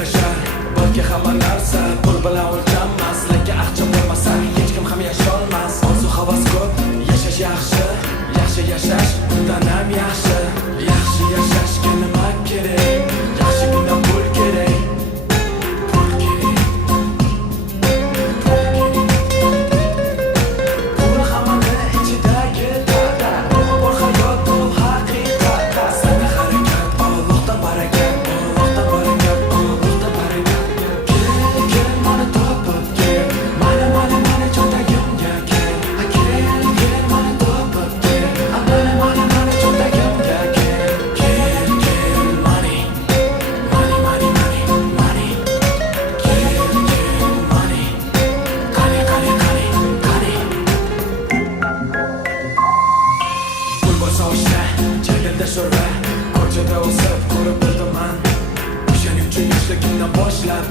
yashar, balki hamma narsa pul bilan o'lchanmas. Lekin aqcha bo'lmasa hech kim ham yasholmas. Orzu havas ko'p, yashash yaxshi, yaxshi yashash undan ham yaxshi. Yaxshi yashashga nima kerak? Yaxshigina pul kerak. Pul kerak. Pul hammani ichidagi dada. Bor hayot bu haqiqat. Sana harakat, Allohdan barakat, Allohdan barakat, Allohdan barakat. Kel, mana topib kel. Mana cho'ntagimga kel. Kel, mana topib kel. Mana cho'ntagimga kel. Kel, money. Money. Kel, money. Qani. Pul bo'lsa o'sha, jadalda sho'rva, ko'chada o'sib ko'rib bildim man. O'shaning uchun yoshligimdan boshlab